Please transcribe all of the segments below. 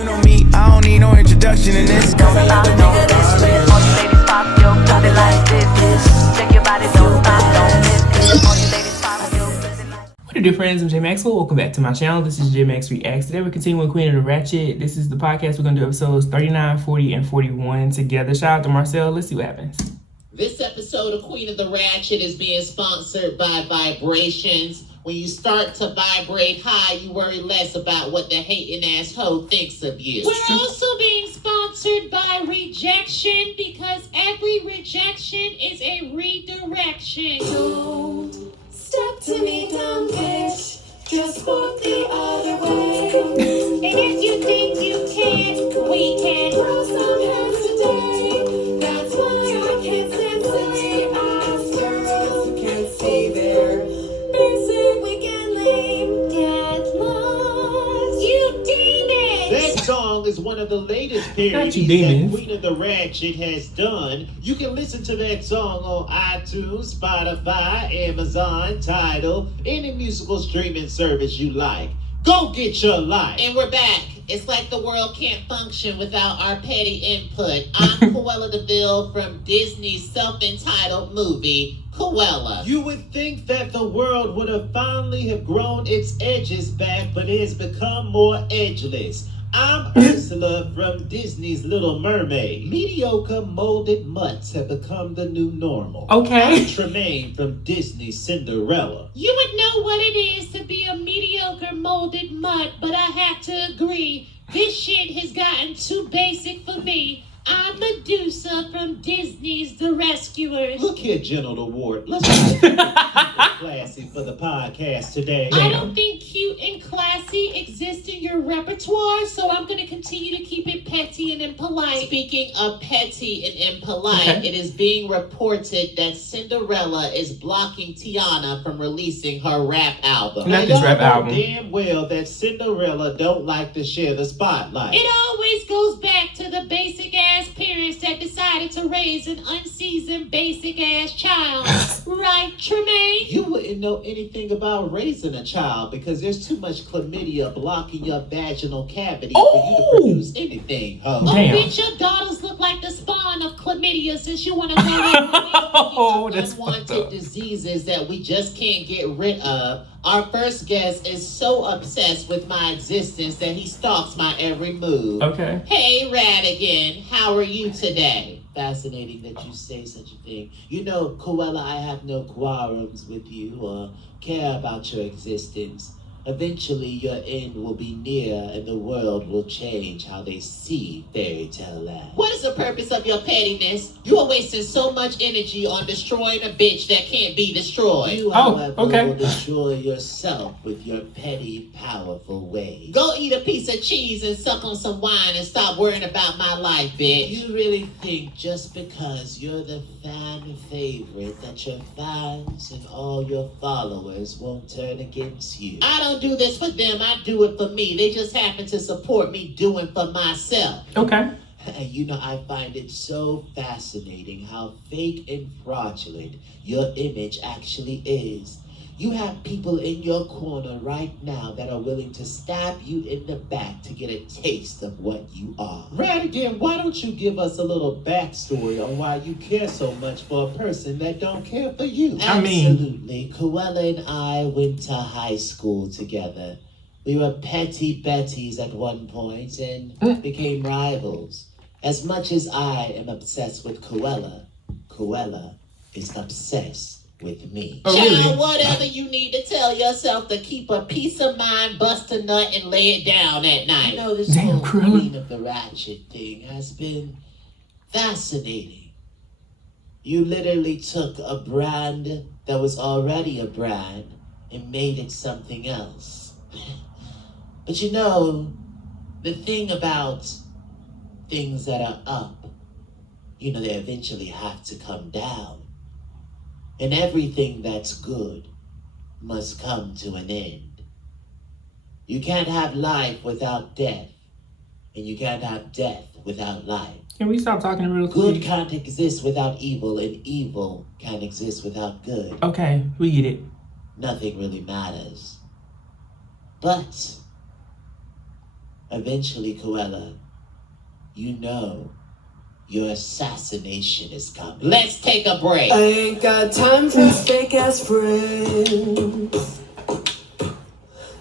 You know me, I don't need no introduction in this. Don't stop, don't miss it. All you ladies pop your pussy like this. Shake your body, don't stop, don't miss it. All you ladies pop your pussy like this. What are good friends? I'm J Maxwell. Welcome back to my channel. This is J Max Reacts. Today we're continuing with Queen of the Ratchet. This is the podcast. We're going to do episodes 39, 40, and 41 together. Shout out to Marcel. Let's see what happens. This episode of Queen of the Ratchet is being sponsored by Vibrations. When you start to vibrate high, you worry less about what the hating asshole thinks of you. We're also being sponsored by Rejection because every rejection is a redirection. Don't step to me, dumb bitch. Just walk the other way. And if you think you can, we can. Throw some hands today. That's why I can't stand silly ass girls who can't see their basic weekend lame. Get lost, You demons! That song is one of the latest parodies you, that demons. Queen of the Ratchet has done. You can listen to that song on iTunes, Spotify, Amazon, Tidal, any musical streaming service you like. Go get your life. And we're back. It's like the world can't function without our petty input. I'm Cruella DeVille from Disney's self-entitled movie, Cruella. You would think that the world would have finally have grown its edges back, but it has become more edgeless. I'm Ursula from Disney's Little Mermaid. Mediocre molded mutts have become the new normal. Okay. I'm Tremaine from Disney's Cinderella. You would know what it is to be a mediocre molded mutt, but I have to agree, this shit has gotten too basic for me. I'm Medusa from Disney's The Rescuers. Look here, General Award. Let's keep it classy for the podcast today. I don't think cute and classy exist in your repertoire, so I'm going to continue to keep it petty and impolite. Speaking of petty and impolite, Okay. it is being reported that Cinderella is blocking Tiana from releasing her rap album. Not this Y'all rap know album. damn well that Cinderella don't like to share the spotlight. It always goes back to the basic ass parents that decided to raise an unseasoned basic ass child. Right, Tremaine? You wouldn't know anything about raising a child because there's too much chlamydia blocking your vaginal cavity for you to produce anything, ho. Oh, Damn. bitch, your daughters look like the spawn of chlamydia since you want to go in Oh, with that's fucked unwanted up. diseases that we just can't get rid of. Our first guest is so obsessed with my existence that he stalks my every move. Okay. Hey, Radigan, how are you today? Fascinating that you say such a thing. You know, Cruella, I have no quarrels with you or care about your existence. Eventually, your end will be near and the world will change how they see fairy tale land. What is the purpose of your pettiness? You are wasting so much energy on destroying a bitch that can't be destroyed. You, Oh, however, okay. will destroy yourself with your petty, powerful ways. Go eat a piece of cheese and suck on some wine and stop worrying about my life, bitch. You really think just because you're the fan favorite that your fans and all your followers won't turn against you? I don't do this for them, I do it for me. They just happen to support me doing for myself. Okay. You know, I find it so fascinating how fake and fraudulent your image actually is. You have people in your corner right now that are willing to stab you in the back to get a taste of what you are. Radigan, why don't you give us a little backstory on why you care so much for a person that don't care for you? I mean- Absolutely. Cruella and I went to high school together. We were petty Betties at one point and became rivals. As much as I am obsessed with Cruella, Cruella is obsessed with me. Oh, really? Child, whatever you need to tell yourself to keep a peace of mind, bust a nut, and lay it down at night. You know, this Damn, whole Cruella. Queen of the Ratchet thing has been fascinating. You literally took a brand that was already a brand and made it something else. But you know, the thing about things that are up, you know, they eventually have to come down. And everything that's good must come to an end. You can't have life without death, and you can't have death without life. Can we stop talking real Good quick? can't exist without evil, and evil can't exist without good. Okay, we get it. Nothing really matters. But Eventually, Cruella, you know your assassination is coming. Let's take a break. I ain't got time for fake ass friends.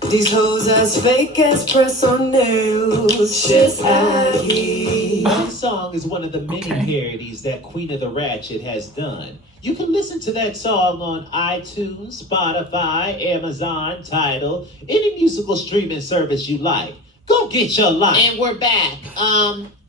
These hoes ass fake ass press on nails. Just Aggie. That song is one of the many parodies that Queen of the Ratchet has done. You can listen to that song on iTunes, Spotify, Amazon, Tidal, any musical streaming service you like. Go get your life. And we're back.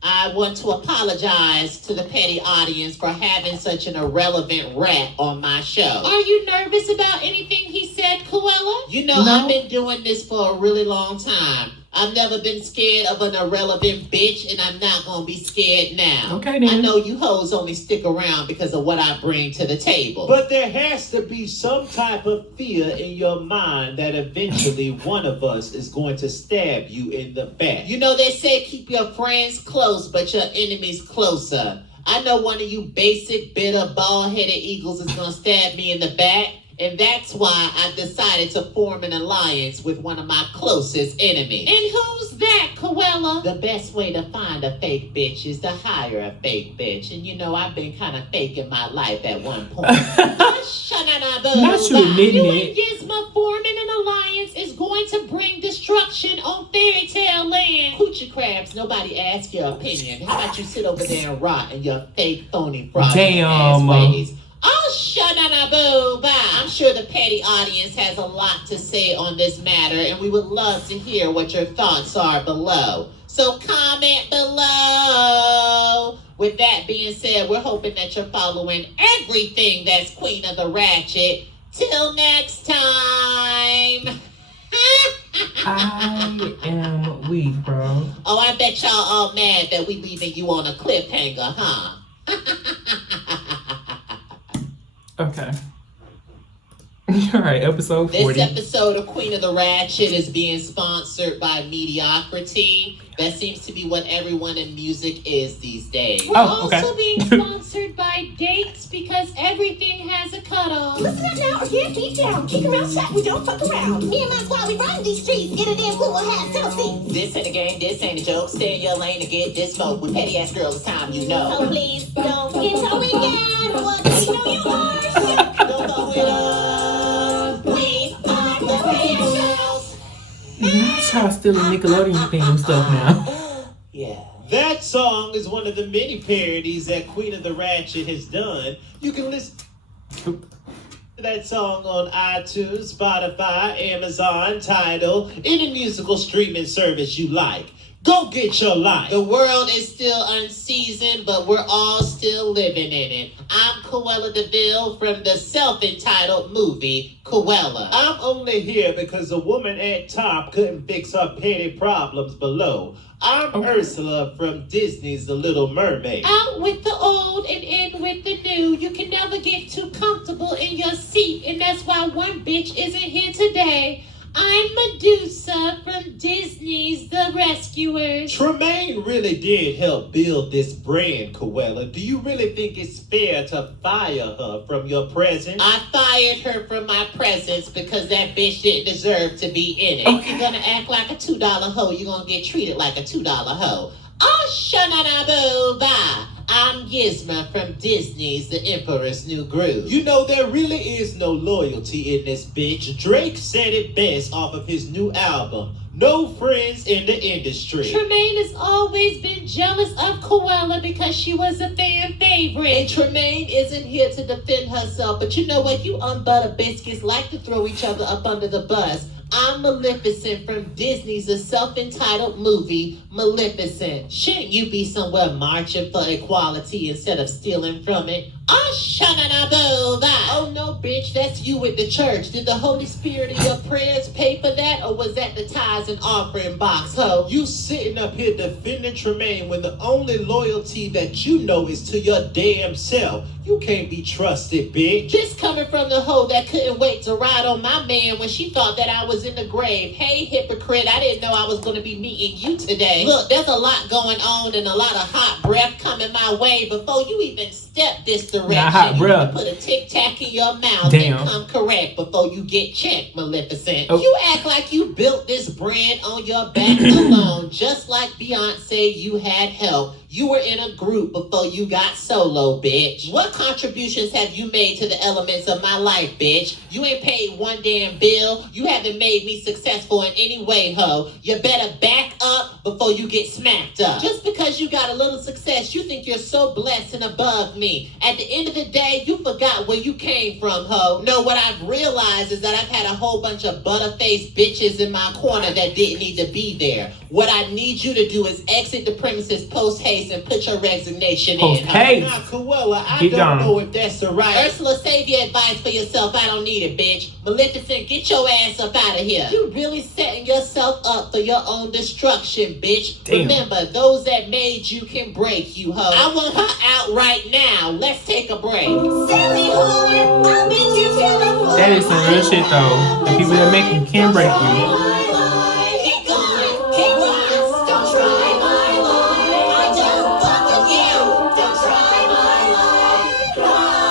I want to apologize to the petty audience for having such an irrelevant rat on my show. Are you nervous about anything he said, Cruella? You know, No. I've been doing this for a really long time. I've never been scared of an irrelevant bitch, and I'm not gonna be scared now. Okay, then. I know you hoes only stick around because of what I bring to the table. But there has to be some type of fear in your mind that eventually one of us is going to stab you in the back. You know, they say keep your friends close, but your enemies closer. I know one of you basic, bitter, bald-headed eagles is gonna stab me in the back, and that's why I've decided to form an alliance with one of my closest enemies. And who's that, Cruella? The best way to find a fake bitch is to hire a fake bitch, and you know, I've been kind of fake in my life at one point. Not you admitting You it. and Gizmo forming an alliance is going to bring destruction on Fairy Tale Land. Coochie crabs, nobody asked your opinion. How about you sit over there and rot in your fake, phony, fraudulent ass ways? Oh, boo bye. I'm sure the petty audience has a lot to say on this matter, and we would love to hear what your thoughts are below. So comment below. With that being said, we're hoping that you're following everything that's Queen of the Ratchet. Till next time. I am weak, bro. Oh, I bet y'all all mad that we leaving you on a cliffhanger, huh? Okay. All right, episode 40. This episode of Queen of the Ratchet is being sponsored by mediocrity. That seems to be what everyone in music is these days. We're also being sponsored by dates because everything has a cutoff. Listen up now or get beat down. Kick around, shot, we don't fuck around. Me and Maxwell, we run these streets. Get it in, we will have Chelsea. This ain't a game, this ain't a joke. Stay in your lane and get this smoke. With petty ass girls, it's time you know. So please don't get so weekend. What do you know you are? Don't go with us. We are the Rain Girls. That's how stealing Nickelodeon theme stuff now. Yeah. That song is one of the many parodies that Queen of the Ratchet has done. You can listen to that song on iTunes, Spotify, Amazon, Tidal, any musical streaming service you like. Go get your life. The world is still unseasoned, but we're all still living in it. I'm Cruella DeVille from the self-entitled movie, Cruella. I'm only here because the woman at top couldn't fix her petty problems below. I'm Ursula from Disney's The Little Mermaid. Out with the old and in with the new. You can never get too comfortable in your seat, and that's why one bitch isn't here today. I'm Medusa from Disney's The Rescuers. Tremaine really did help build this brand, Cruella. Do you really think it's fair to fire her from your presence? I fired her from my presence because that bitch didn't deserve to be in it. If you're gonna act like a $2 hoe, you're gonna get treated like a $2 hoe. Oh, boo-bye. I'm Gizmo from Disney's The Emperor's New Groove. You know, there really is no loyalty in this bitch. Drake said it best off of his new album, No Friends in the Industry. Tremaine has always been jealous of Cruella because she was a fan favorite. And Tremaine isn't here to defend herself, but you know what? You unbutter biscuits like to throw each other up under the bus. I'm Maleficent from Disney's The Self-Entitled Movie, Maleficent. Shouldn't you be somewhere marching for equality instead of stealing from it? Oh no, bitch, that's you with the church. Did the Holy Spirit in your prayers pay for that, or was that the tithes and offering box, ho? You sitting up here defending Tremaine when the only loyalty that you know is to your damn self. You can't be trusted, bitch. This coming from the hoe that couldn't wait to ride on my man when she thought that I was in the grave. Hey, hypocrite, I didn't know I was going to be meeting you today. Look, there's a lot going on and a lot of hot breath coming my way before you even step this direction. Nah, You bruh. need to put a tic-tac in your mouth Damn. and come correct before you get checked, Maleficent. Oh. You act like you built this brand on your back alone, just like Beyonce, you had help. You were in a group before you got solo, bitch. What contributions have you made to the elements of my life, bitch? You ain't paid one damn bill. You haven't made me successful in any way, ho. You better back up before you get smacked up. Just because you got a little success, you think you're so blessed and above me. At the end of the day, you forgot where you came from, ho. No, what I've realized is that I've had a whole bunch of butterfaced bitches in my corner that didn't need to be there. What I need you to do is exit the premises post-haste and put your resignation in. Post-haste. Now, Cruella, I Get don't down. know if that's the right. Ursula, save your advice for yourself. I don't need it, bitch. Maleficent, get your ass up out of here. You really setting yourself up for your own destruction, bitch. Damn. Remember, those that made you can break you, ho. I want her out right now. Let's take a break. Silly whore, I'll make you feel the floor. That is some real shit though. The people that make you can break you. Keep going, keep lost. Don't try my line. I don't fuck with you. Don't try my line.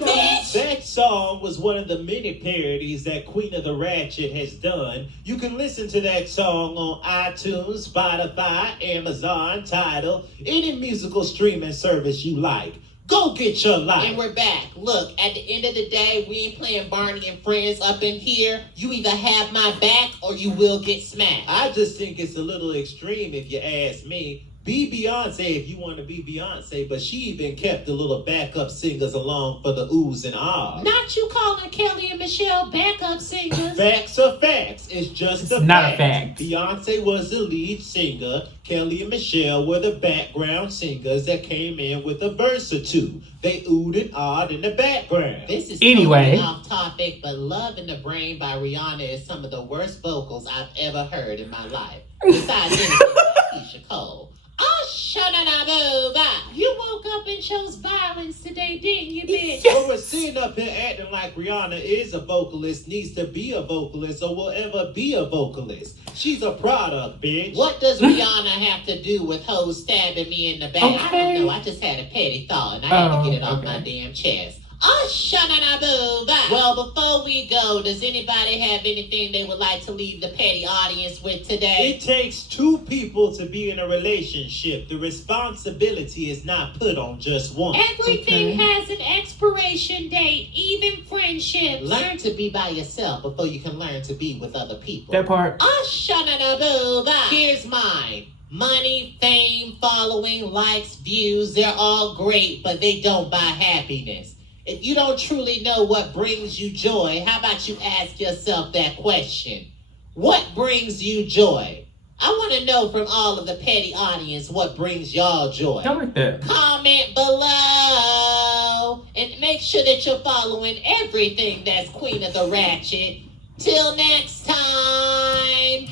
No, bitch. That song was one of the many parodies that Queen of the Ratchet has done. You can listen to that song on iTunes, Spotify, Amazon, Tidal, any musical streaming service you like. Go get your life. And we're back. Look, at the end of the day, we ain't playing Barney and Friends up in here. You either have my back or you will get smacked. I just think it's a little extreme if you ask me. Be Beyonce if you want to be Beyonce, but she even kept the little backup singers along for the oohs and ahs. Not you calling Kelly and Michelle backup singers. Facts are facts. It's just It's not a fact. Beyonce was the lead singer. Kelly and Michelle were the background singers that came in with a verse or two. They oohed and awed in the background. This is Anyway. totally off topic, but Love in the Brain by Rihanna is some of the worst vocals I've ever heard in my life. Besides anything by Keisha Cole. Oh, shananaboba. You woke up and chose violence today, didn't you, bitch? But we're sitting up here acting like Rihanna is a vocalist, needs to be a vocalist, or will ever be a vocalist. She's a product, bitch. What does Rihanna have to do with hoes stabbing me in the back? I don't know. I just had a petty thought, and I had to get it off my damn chest. Oh, shananaboba. Well, before we go, does anybody have anything they would like to leave the petty audience with today? It takes two people to be in a relationship. The responsibility is not put on just one. Everything has an expiration date, even friendships. Learn to be by yourself before you can learn to be with other people. That part. Ashanabuba. Here's mine. Money, fame, following, likes, views, they're all great, but they don't buy happiness. If you don't truly know what brings you joy, how about you ask yourself that question? What brings you joy? I want to know from all of the petty audience what brings y'all joy. I like that. Comment below and make sure that you're following everything that's Queen of the Ratchet. Till next time.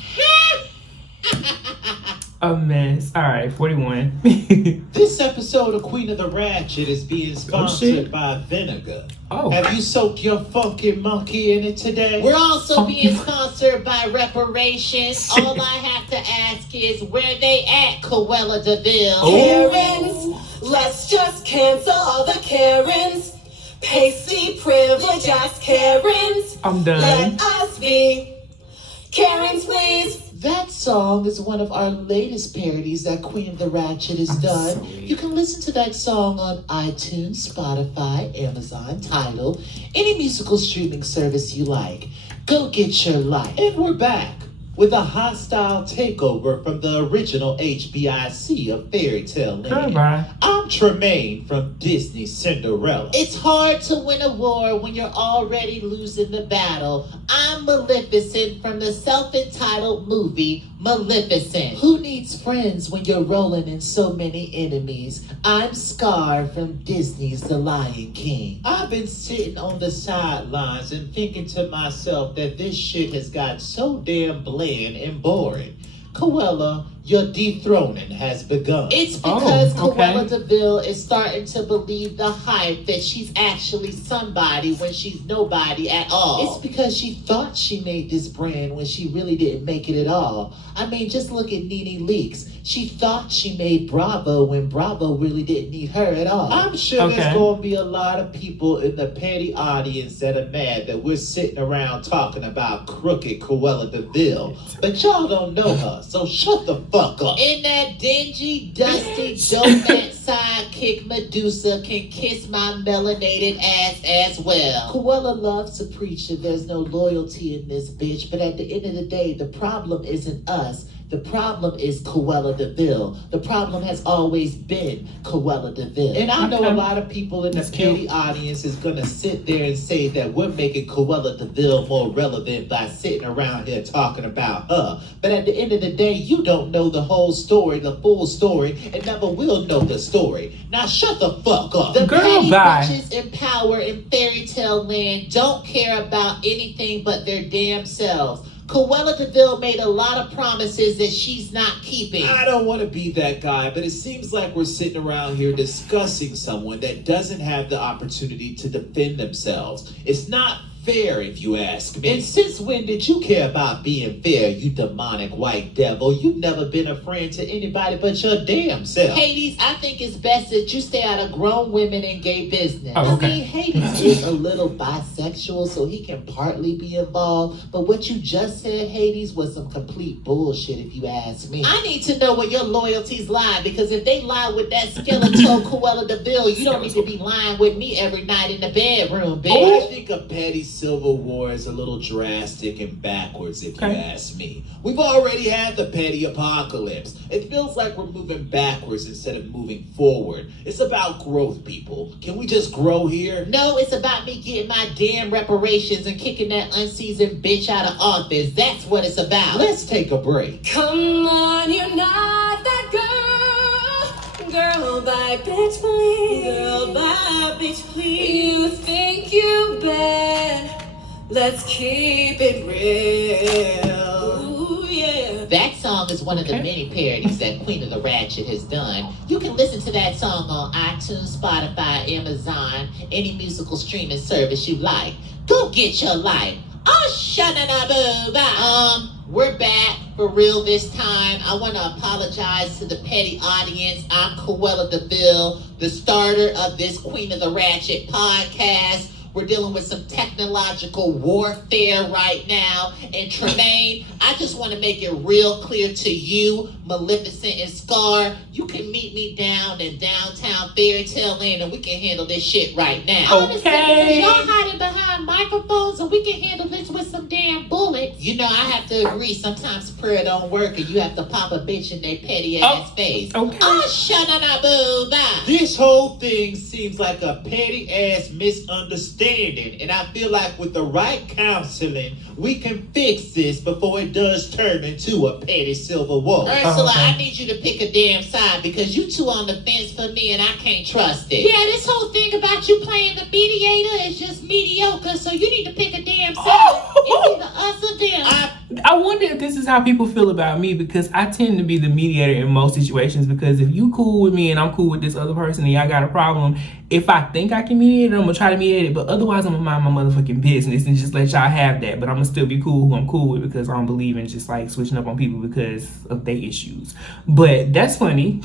A mess. All right, 41. This episode of Queen of the Ratchet is being sponsored by vinegar. Oh. Have you soaked your funky monkey in it today? We're also being sponsored by reparations. All I have to ask is where they at, Cruella DeVille. Karens, let's just cancel all the Karens. Pasty privilege as Karens. I'm done. Let us be Karens, please. That song is one of our latest parodies that Queen of the Ratchet has done. sorry. You can listen to that song on iTunes, Spotify, Amazon, Tidal, any musical streaming service you like. Go get your life. And we're back with a hostile takeover from the original HBIC of Fairy Tale Land. Goodbye. I'm Tremaine from Disney Cinderella. It's hard to win a war when you're already losing the battle. I'm Maleficent from the self-entitled movie Maleficent. Who needs friends when you're rolling in so many enemies? I'm Scar from Disney's The Lion King. I've been sitting on the sidelines and thinking to myself that this shit has got so damn bland and boring. Cruella, Your dethroning has begun. It's because Oh, okay. Cruella DeVille is starting to believe the hype that she's actually somebody when she's nobody at all. It's because she thought she made this brand when she really didn't make it at all. I mean, just look at Nene Leakes. She thought she made Bravo when Bravo really didn't need her at all. I'm sure Okay. there's going to be a lot of people in the petty audience that are mad that we're sitting around talking about crooked Cruella DeVille. But y'all don't know her, so shut the fuck up. And that dingy, dusty, dope-fat sidekick Medusa can kiss my melanated ass as well. Cruella loves to preach that there's no loyalty in this bitch, but at the end of the day, the problem isn't us. The problem is Cruella DeVille. The problem has always been Cruella DeVille. And I know Okay. a lot of people in the That's petty cute. audience is going to sit there and say that we're making Cruella DeVille more relevant by sitting around here talking about her. But at the end of the day, you don't know the whole story, the full story, and never will know the story. Now shut the fuck up. The Girl, petty bye. bitches in power in fairy tale land don't care about anything but their damn selves. Cruella DeVille made a lot of promises that she's not keeping. I don't want to be that guy, but it seems like we're sitting around here discussing someone that doesn't have the opportunity to defend themselves. It's not fair, if you ask me. And since when did you care about being fair, you demonic white devil? You've never been a friend to anybody but your damn self. Hades, I think it's best that you stay out of grown women and gay business. Oh, okay. I mean, Hades is a little bisexual, so he can partly be involved. But what you just said, Hades, was some complete bullshit, if you ask me. I need to know where your loyalties lie, because if they lie with that skeletal Cruella DeVille, you don't need to be lying with me every night in the bedroom, bitch. I think a petty civil war is a little drastic and backwards, if you Okay. ask me. We've already had the petty apocalypse. It feels like we're moving backwards instead of moving forward. It's about growth, people. Can we just grow here? No, it's about me getting my damn reparations and kicking that unseasoned bitch out of office. That's what it's about. Let's take a break. Come on, you're not that girl. Girl, bye, bitch, please. Girl, bye, bitch, please. You think you bad? Let's keep it real. Ooh, yeah. That song is one of the Okay. many parodies that Queen of the Ratchet has done. You can listen to that song on iTunes, Spotify, Amazon, any musical streaming service you like. Go get your life. Oh, shut-a-na-boo-bye. We're back for real this time. I want to apologize to the petty audience. I'm Cruella DeVille, the starter of this Queen of the Ratchet podcast. We're dealing with some technological warfare right now. And Tremaine, I just want to make it real clear to you, Maleficent and Scar, you can meet me down in downtown Fairy Tale Land and we can handle this shit right now. Honestly, Okay. because y'all hiding behind microphones and we can handle this with some damn bullets. You know, I have to agree, sometimes prayer don't work and you have to pop a bitch in their petty ass face. Okay. Oh, shut-a-na-boo-bye. This whole thing seems like a petty ass misunderstanding, and I feel like with the right counseling, we can fix this before it does turn into a petty civil war. Ursula, Okay. I need you to pick a damn side because you two on the fence for me and I can't trust it. Yeah, this whole thing about you playing the mediator is just mediocre, so you need to pick a damn side. It's either us or them. I wonder if this is how people feel about me, because I tend to be the mediator in most situations. Because if you cool with me and I'm cool with this other person and y'all got a problem, if I think I can mediate it, I'm gonna try to mediate it. But otherwise, I'm gonna mind my motherfucking business and just let y'all have that. But I'm gonna still be cool who I'm cool with, because I don't believe in just like switching up on people because of their issues. But that's funny.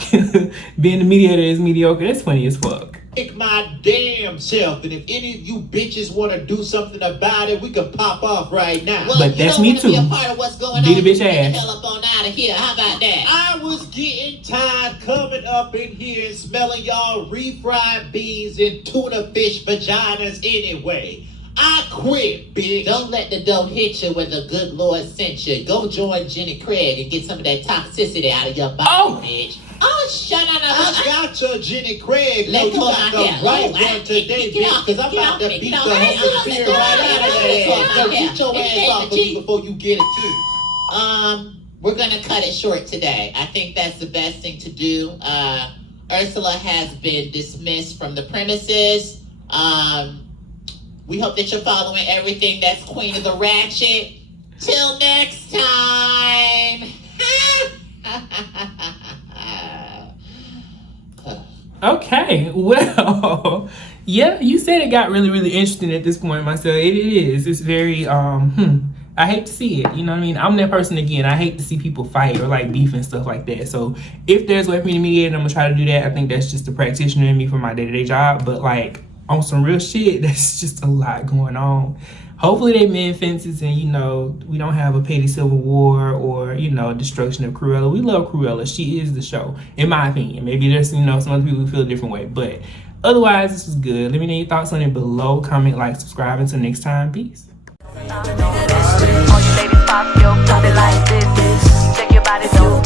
Being the mediator is mediocre. That's funny as fuck. Pick my damn self, and if any of you bitches want to do something about it, we can pop off right now. Well, But you that's don't me wanna be too. a part of what's going Beat on. a bitch You get ass. the hell up on out of here. How about that? I was getting tired coming up in here and smelling y'all refried beans and tuna fish vaginas anyway. I quit, bitch. Don't let the dough hit you when the good Lord sent you. Go join Jenny Craig and get some of that toxicity out of your body, Oh. bitch. Oh, shut up. I got your Jenny Craig. Let No, go you of got my the hair. right Oh, I- one today, get bitch, off, because I'm get about off to me, beat get the off me. whole Let spirit go right of out of my that hair. ass. So Let get your go of my ass hair. off of me before you get it too. We're gonna cut it short today. I think that's the best thing to do. Ursula has been dismissed from the premises. We hope that you're following everything that's Queen of the Ratchet. Till next time. Okay, well, yeah, you said it got really, really interesting at this point, myself. It is. It's very, I hate to see it. You know what I mean? I'm that person again. I hate to see people fight or like beef and stuff like that. So if there's a way for me to mediate, I'm gonna try to do that. I think that's just the practitioner in me for my day-to-day job. But like on some real shit, that's just a lot going on. Hopefully they mend fences and, you know, we don't have a petty civil war or, you know, destruction of Cruella. We love Cruella. She is the show, in my opinion. Maybe there's, you know, some other people who feel a different way. But otherwise, this was good. Let me know your thoughts on it below. Comment, like, subscribe. Until next time, peace. All you ladies pop your body like this. Shake your body, don't